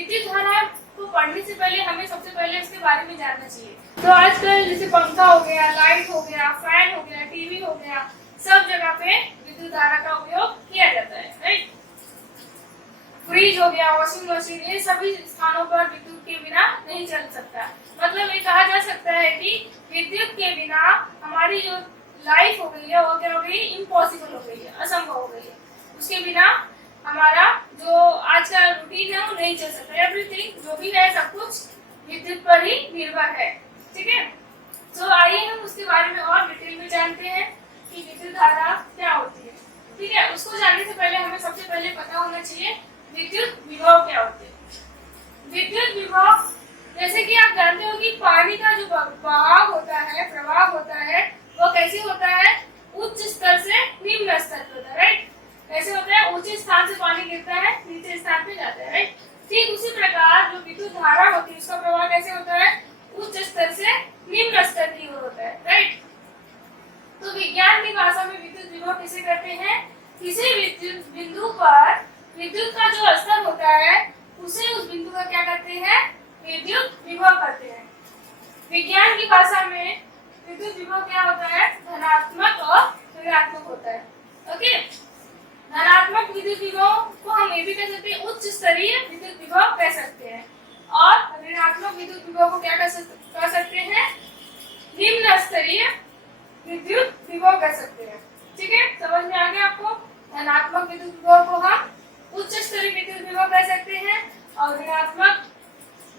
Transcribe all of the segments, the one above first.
विद्युत धारा को पढ़ने से पहले हमें सबसे पहले इसके बारे में जानना चाहिए। तो आजकल जैसे पंखा हो गया, लाइट हो गया, फैन हो गया, टीवी हो गया, सब जगह पे विद्युत धारा का उपयोग किया जाता है, राइट। फ्रिज हो गया, वॉशिंग मशीन, ये सभी स्थानों पर विद्युत के बिना नहीं चल सकता। मतलब ये कहा जा सकता है कि विद्युत के बिना हमारी जो लाइफ हो गई है वो क्या हो गई, इम्पॉसिबल हो गई है, असंभव हो गई है। उसके बिना हमारा जो आज का रूटीन है वो नहीं चल सकता। एवरीथिंग जो भी है सब कुछ विद्युत पर ही निर्भर है, ठीक है। तो आइए हम उसके बारे में और डिटेल में जानते हैं कि विद्युत धारा क्या होती है, ठीक है। उसको जानने से पहले हमें सबसे पहले पता होना चाहिए विद्युत विभव क्या होते हैं। विद्युत विभव जैसे कि आप जानते हो कि पानी का जो बहाव होता है, प्रवाह होता है, वो कैसे होता है, उच्च स्तर से निम्न स्तर पर होता है, राइट। ऐसे होता है ऊंचे स्थान से पानी गिरता है, नीचे स्थान पे जाता है, राइट। ठीक उसी प्रकार जो विद्युत धारा होती है उसका प्रवाह कैसे होता है, उच्च स्तर से निम्न स्तर की ओर होता है, राइट। तो विज्ञान की भाषा में विद्युत विभव किसे कहते हैं, किसी विद्युत बिंदु पर विद्युत का जो स्तर होता है उसे उस बिंदु का क्या कहते हैं, विद्युत विभव कहते हैं। विज्ञान की भाषा में विद्युत विभव क्या होता है, धनात्मक और ऋणात्मक होता है, ओके। धनात्मक विद्युत विभव को हम ये भी कह सकते हैं उच्च स्तरीय विद्युत विभव कह सकते हैं, और ऋणात्मक विद्युत विभव को क्या कह सकते हैं, निम्न स्तरीय विद्युत विभव कह सकते हैं, ठीक है। समझ में आ गया आपको। धनात्मक विद्युत विभव को हम उच्च स्तरीय विद्युत विभव कह सकते हैं, और ऋणात्मक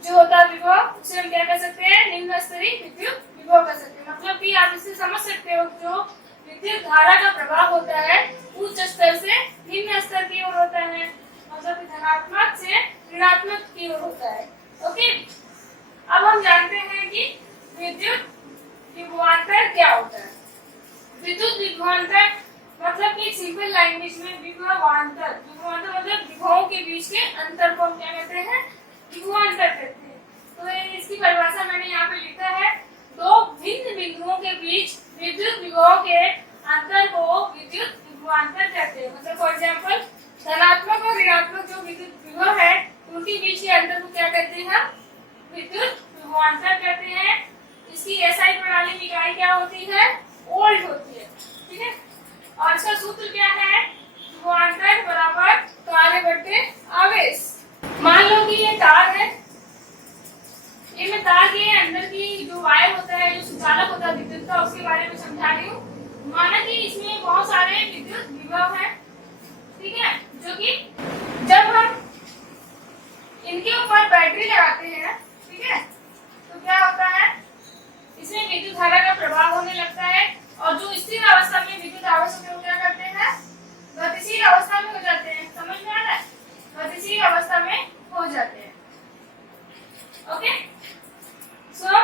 जो होता है विभव उसे हम क्या कह सकते हैं, निम्न स्तरीय विद्युत विभव कह सकते हैं। मतलब कि आप इससे समझ सकते हो जो विद्युत धारा का प्रवाह होता है उच्च स्तर से निम्न स्तर की ओर होता है, मतलब धनात्मक से ऋणात्मक की ओर होता है, ओके। अब हम जानते हैं कि विद्युत विभवांतर क्या होता है। विद्युत विभवांतर मतलब कि सिंपल लैंग्वेज में विभवांतर मतलब विभवों के बीच के अंतर को हम क्या कहते हैं, विभवांतर कहते हैं। तो इसकी परिभाषा मैंने यहाँ पे लिखा है, दो भिन्न बिंदुओं के बीच विद्युत विभव के अंतर को विद्युत विभवांतर कहते हैं। मतलब फॉर एग्जांपल धनात्मक और ऋणात्मक जो विद्युत विभव है उनके बीच के अंतर को क्या कहते हैं, विद्युत विभवांतर कहते हैं। इसकी एसआई प्रणाली की इकाई क्या होती है, वोल्ट होती है, ठीक है। और इसका सूत्र क्या है, विभवांतर बराबर कार्य बटे आवेश। मान लो कि ये तार है, ये मैं तार के अंदर की जो वायर होता है, जो सुचालक होता है विद्युत का, उसके बारे में समझा रही हूँ। माना कि इसमें बहुत सारे विद्युत विभव हैं, ठीक है, जो कि जब हम इनके ऊपर बैटरी लगाते हैं, ठीक है, तो क्या होता है, इसमें विद्युत धारा का प्रवाह होने लगता है, और जो स्थिर अवस्था में विद्युत आवेश होते हैं वो क्या करते हैं, गतिशील अवस्था में हो जाते हैं। समझ में आ रहा है, गतिशील अवस्था में हो जाते हैं, ओके। सो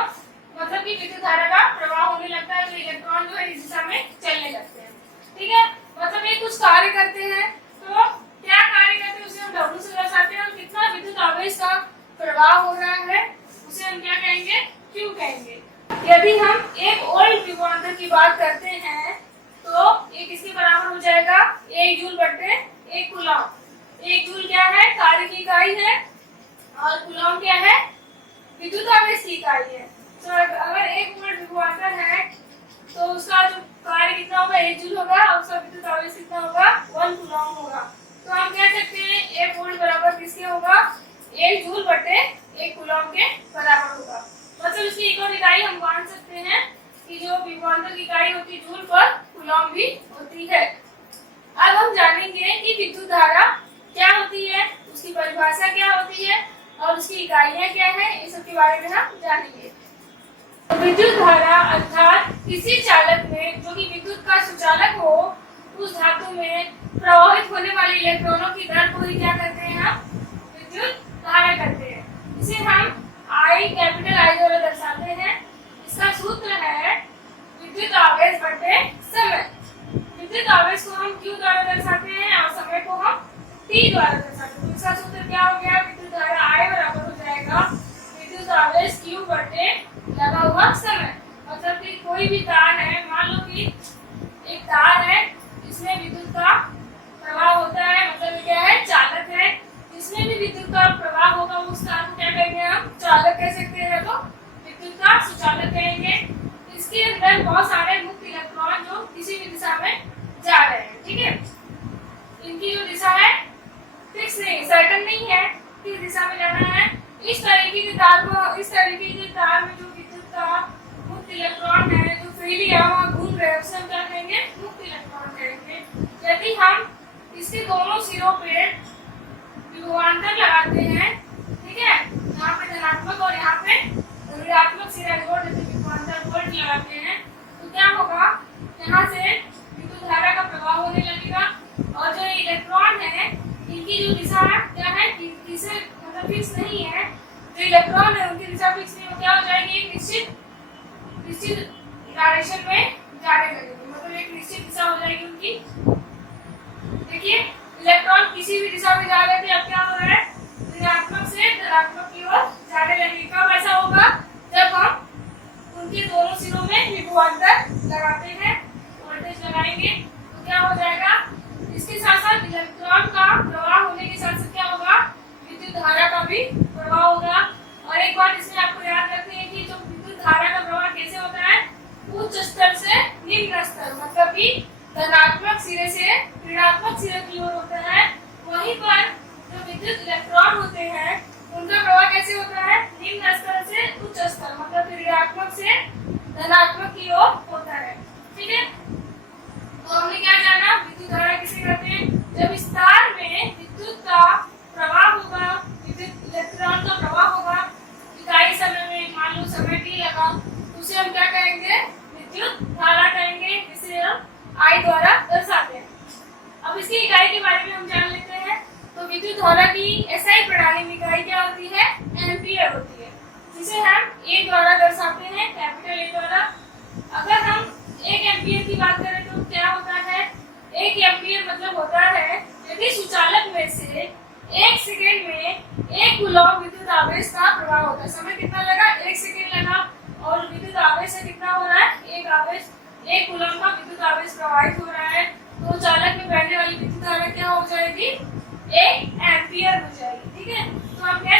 मतलब कि विद्युत धारा का प्रवाह होने लगता है, तो इलेक्ट्रॉन जो है इस दिशा में चलने लगते हैं, ठीक है। मतलब ये कुछ कार्य करते हैं, तो क्या कार्य करते हैं उसे हम W से दर्शाते हैं, और कितना विद्युत आवेश का प्रवाह हो रहा है उसे हम क्या कहेंगे, Q कहेंगे। यदि हम एक वोल्ट विभवांतर की बात करते हैं तो ये किसके बराबर हो जाएगा, 1 जूल बटे 1 कूलम। 1 जूल क्या है, कार्य की इकाई है, और कूलम क्या है, विद्युत आवेश की इकाई है। तो अगर 1 वोल्ट विभवांतर है तो उसका जो कार्य कितना होगा, 1 जूल होगा, और उसका विद्युत आवेश कितना होगा, 1 कूलम होगा। तो हम कह सकते हैं 1 वोल्ट बराबर किसके होगा, 1 जूल बटे 1 कूलम के बराबर होगा। मतलब इसकी एक और इकाई हम मान सकते हैं कि जो विभवांतर की इकाई होती है जूल पर कूलम भी होती है। अब हम जानेंगे कि विद्युत धारा क्या होती है, उसकी परिभाषा क्या होती है, और उसकी इकाइयां क्या है, इस सब के बारे में हम जानेंगे। तो विद्युत धारा अर्थात किसी चालक में जो कि विद्युत का सुचालक हो, उस धातु में प्रवाहित होने वाले इलेक्ट्रॉनों की दर को ही क्या करते हैं, हम विद्युत धारा करते हैं। इसे हम I कैपिटल I द्वारा दर्शाते हैं। इसका सूत्र है विद्युत आवेश बटे समय। विद्युत आवेश को हम Q द्वारा दर्शाते हैं और समय को हम T द्वारा दर्शाते हैं। इसका सूत्र क्या हो गया, विद्युत धारा I बराबर हो जाएगा विद्युत आवेश Q बटे लगा हुआ समय। मतलब कि कोई भी तार है, मान लो कि एक तार है, इसमें विद्युत का प्रवाह होता है, मतलब क्या है, चालक है, इसमें भी विद्युत विद्युत का प्रवाह होगा उस तार को क्या कहेंगे, हम चालक कह सकते हैं, तो विद्युत का सुचालक कहेंगे। इसके अंदर बहुत सारे मुक्त इलेक्ट्रॉन जो किसी भी दिशा में जा रहे हैं, ठीक है। इनकी जो दिशा है फिक्स नहीं, सर्टन नहीं है किस दिशा में जाना है। इस तरीके के तार में जो विद्युत का मुक्त इलेक्ट्रॉन है, जो फ्रीली यहाँ घूम रहे हैं, उसे हम क्या कहेंगे, मुक्त इलेक्ट्रॉन कहेंगे। यदि हम इसके दोनों सिरों पे विभवांतर लगाते हैं, ठीक है, यहाँ पे धनात्मक और यहाँ पे ऋणात्मक सिरा जोड़ देते हैं, विभवांतर वोल्ट लगाते हैं, तो क्या होगा, यहाँ से विद्युत धारा का प्रवाह होने लगेगा। और जो इलेक्ट्रॉन है इनकी जो दिशा क्या है, किसे मतलब फिक्स नहीं है, जो इलेक्ट्रॉन है उनकी दिशा फिक्स नहीं हो, क्या हो जाएगी, एक निश्चित डायरेक्शन में जाने लगेगी, मतलब एक निश्चित दिशा हो जाएगी उनकी। देखिए इलेक्ट्रॉन किसी भी दिशा में जा रहे थे, अब क्या हो रहा है, ऋणात्मक से धनात्मक की ओर जाने लगेगी। कब ऐसा होगा, जब हम उनके दोनों सिरों में विभवांतर लगाते हैं, वोल्टेज लगाएंगे, तो क्या हो जाएगा, इसके साथ साथ इलेक्ट्रॉन का प्रवाह होने के साथ साथ क्या होगा, विद्युत धारा का भी प्रवाह होगा। और एक बात इसमें आपको याद रखनी है कि जो विद्युत धारा का प्रवाह कैसे होता है, उच्च स्तर से निम्न स्तर, मतलब कि धनात्मक सिरे से ऋणात्मक सिरे की ओर होता है। वहीं पर जो विद्युत इलेक्ट्रॉन होते हैं उनका प्रवाह कैसे होता है, निम्न स्तर से उच्च स्तर, मतलब ऋणात्मक से धनात्मक की ओर होता है, ठीक है। तो हमने क्या जाना, विद्युत धारा किसे कहते हैं, जब इस तार में विद्युत का प्रवाह होगा, विद्युत इलेक्ट्रॉन का प्रवाह होगा इकाई समय में, मान लो समय t लगा, उसे हम क्या कहेंगे, विद्युत धारा कहेंगे, जिसे हम I द्वारा दर्शाते हैं। अब इसकी इकाई के बारे में हम जान लेते हैं। तो विद्युत धारा की SI प्रणाली में इकाई क्या होती है, एम्पियर होती है, जिसे हम A द्वारा दर्शाते हैं, कैपिटल A द्वारा। अगर हम 1 एम्पियर की बात करें तो क्या होता है, 1 एम्पियर मतलब होता है यदि सुचालक में से 1 सेकेंड में 1 कूलॉम विद्युत आवेश का प्रवाह होता है। समय कितना लगा, 1 सेकेंड लगा, और विद्युत आवेश से कितना हो रहा है, 1 कूलॉम का विद्युत आवेश प्रवाहित हो रहा है, तो चालक में बहने वाली विद्युत धारा क्या हो जाएगी, 1 एम्पियर हो जाएगी, ठीक है। तो हम कह